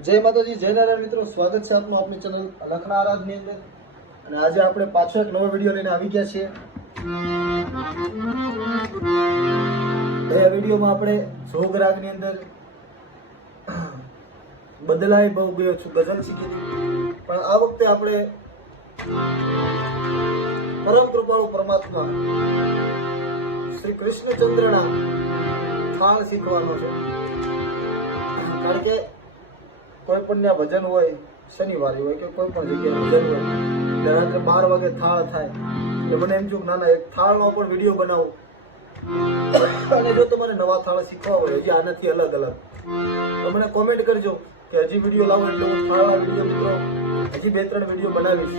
જય માતાજી, જય નારાયણ મિત્રો, સ્વાગત છે આપનું આપણી ચેનલ લખના આરાધની અંદર. અને આજે આપણે પાછો એક નવો વિડીયો લઈને આવી ગયા છીએ. એ વિડીયોમાં આપણે જોગ રાગની અંદર બદલાઈ બહુ ગયો છું ગઝલ શીખી હતી, પણ આ વખતે આપણે પરમ કૃપાળુ પરમાત્મા શ્રી કૃષ્ણચંદ્રના થાળ શીખવાનો છે. કારણ કે કોઈ પણ ત્યાં ભજન હોય, શનિવારે હોય કે કોઈ પણ જગ્યાએ ભજન હોય, રાત્રે 12 વાગે થાળ થાય એટલે મને એમ થયું કે નાના એક થાળનો પણ વિડીયો બનાવું. અને જો તમારે નવા થાળ શીખવા હોય હજી આનાથી અલગ અલગ, તો મને કોમેન્ટ કરજો કે હજી વિડીયો લાવો એટલે હું થાળના વિડીયો મિત્રો હજી 2-3 વિડીયો બનાવીશ.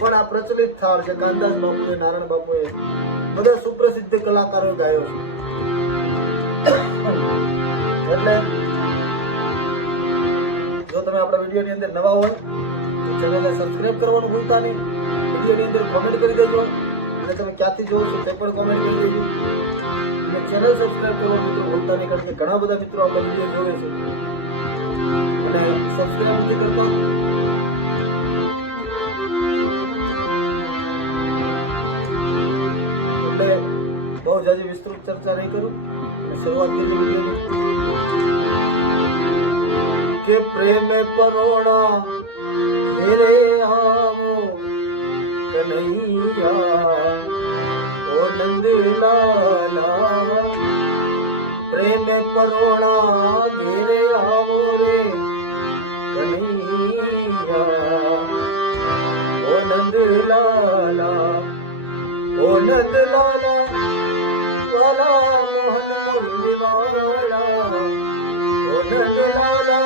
પણ આ પ્રચલિત થાળ છે, કાનદાસ બાપુએ, નારાયણ બાપુએ, બધા સુપ્રસિદ્ધ કલાકારોએ ગાયો છે. એટલે જો તમે આપણા વિડીયોની અંદર નવા હોય તો ચેનલને સબસ્ક્રાઇબ કરવાનું ભૂલતા નહીં. વિડીયોની અંદર કોમેન્ટ કરી દેજો અને તમે ક્યાંથી જોવો છો તે પણ કોમેન્ટ કરી દેજો. અને ચેનલ સબસ્ક્રાઇબ કરવાનું મિત્રો ભૂલતા નહીં, કારણ કે ઘણા બધા મિત્રો આપણા વિડીયો જોવે છે અને સબસ્ક્રાઇબ નથી કરતા. એટલે બહુ જાજી વિસ્તૃત ચર્ચા નહીં કરું અને શરૂઆત કરી વિડીયોની. કે પ્રેમ પરોણા ઘેરે આવો કનૈયા ઓ નંદલાલા. પ્રેમ પરોણા ઘેરે આવો રે કનૈયા ઓ નંદલાલા. ઓ નંદલાલા વાલા મોહન મુરલી વાલા. ઓ નંદલાલા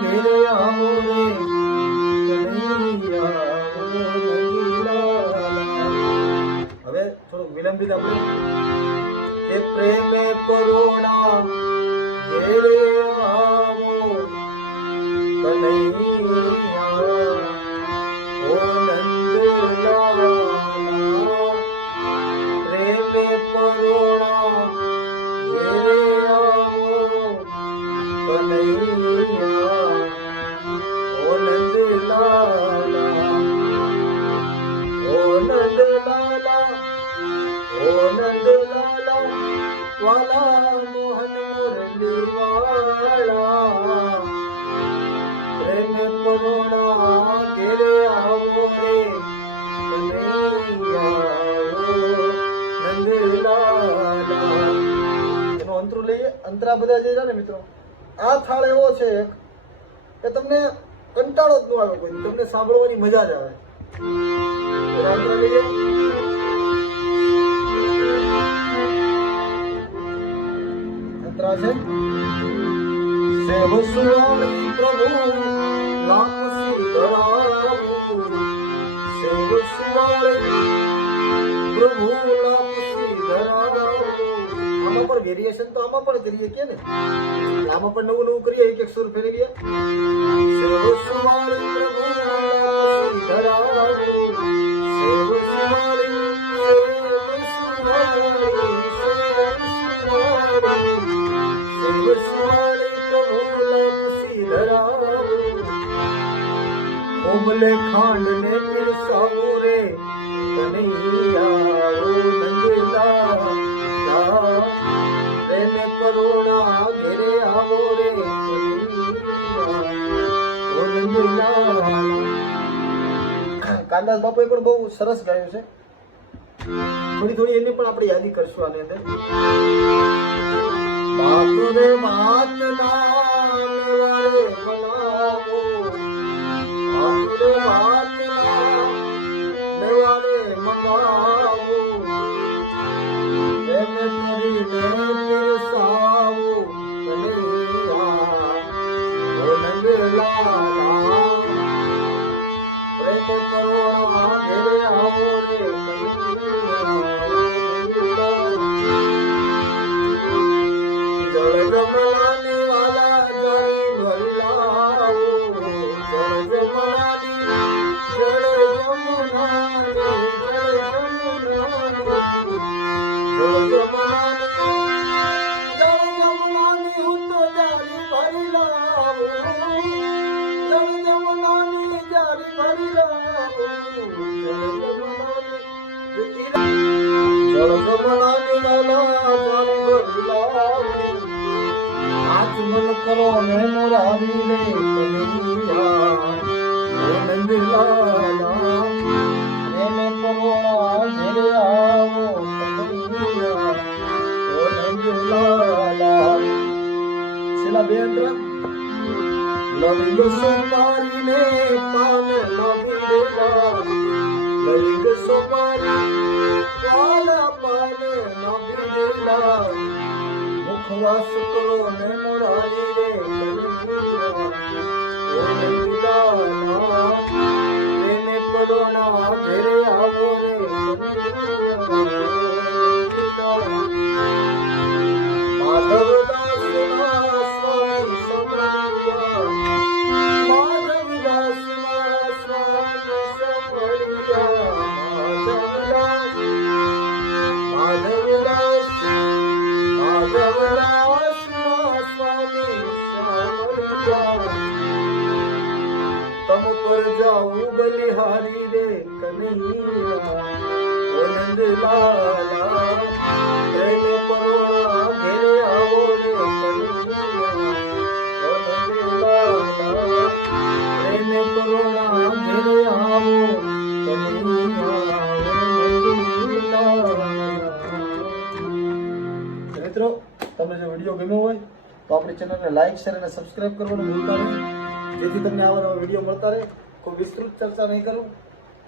મેરે આવો રે કનૈયા. હવે થોડુંક વિલંબિત આપણે કે પ્રેમ પરોણા મેરે આવો કનૈયા ઓ નંદલાલા. પ્રેમ પરોણા મેરે આવો કનૈયા ઓ નંદલાલા. ઓ નંદલાલા ઓ નંદલાલા વાલા મોહન મુરલી વાલા. પ્રેમ પરોણા ઘેરે આવો રે કનૈયા ઓ નંદલાલા. એનો અંતરું લઈએ. અંતરા બધા જે છે ને મિત્રો, આ થાળ એવો છે કે તમને કંટાળો જ ન આવે, કોઈ તમને સાંભળવાની મજા જ આવે. અંતરા છે સેવ સુવાળી પ્રભુ લાપસી ધરાવું. સેવ સુવાળી પ્રભુ લાપસી ધરાવું. આમાં પણ વેરિએશન તો આમાં પણ કરીએ કે ને, આમાં પણ નવું નવું કરીએ, એક એક સુર ફેરવીએ. સેવ સુવાળી પ્રભુ લાપસી ધરાવું. સેવ સુવાળી સેવ સુવાળી સેવ સુવાળી પ્રભુ લાપસી ધરાવું. ઓબલે ખાંડ ને પીરસાવું રે કનૈયા ઓ નંદલાલા. પ્રેમ પરોણા ઘેરે આવો રે કનૈયા ઓ નંદલાલા. કાનદાસ બાપુએ પણ બહુ સરસ ગાયું છે. થોડી થોડી એની પણ આપણે યાદી કરશું આની અંદર. બાપ રે વાત નારે બનાવો. બાપ રે વાત નારે મંગાવો. પ્રેમ કરીને પીરસાવો કનૈયા ઓ નંદલાલા. પ્રેમ પરોણા ઘેરે આવો રે કનૈયા. જળ જમલાને વાલા જાણી ભરલા. જમનાની હું તો જારી ભરી લાવું, જમનાની જારી ભરી લાવું, જમનાની લાલા જારી ભરી લાવું. આચમન કરો ને મોરારી રે કનૈયા, ઓ નંદલાલા પ્રેમે પરોણા ઘેરે આવો કનૈયા, ઓ નંદલાલા. છેલ્લા બે અંતરા લવિંગ સોપારી ને પાન લાવી દેવા, લવિંગ સોપારી વાલા પાન લાવી દેવા. મુખવાસ કરો ને મોરારી રે કનૈયા, ઓ નંદલાલા પ્રેમે પરોણા ઘેરે આવો રે કનૈયા. માધવદાસના સ્વામી સમળિયા, માધવદાસના સ્વામી સમળિયા, માધવદાસ માધવદાસના સ્વામી સમળિયા. તમ પર જાઉં બલિહારી રે કનૈયા, ઓ નંદલાલા પ્રેમે પરોણા ઘેરે આવો રે કનૈયા, ઓ નંદલાલા પ્રેમે પરોણા ઘેરે આવો કનૈયા, ઓ નંદલાલા. મિત્રો, તમને જો વિડીયો ગમ્યો હોય તો આપણી ચેનલને લાઈક, શેર અને સબસ્ક્રાઇબ કરવાનું ભૂલતા નહીં, જેથી તમને આવા નવા વિડીયો મળતા રહે. કોઈ વિસ્તૃત ચર્ચા નહીં કરું.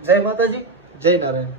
જય માતાજી, જય નારાયણ.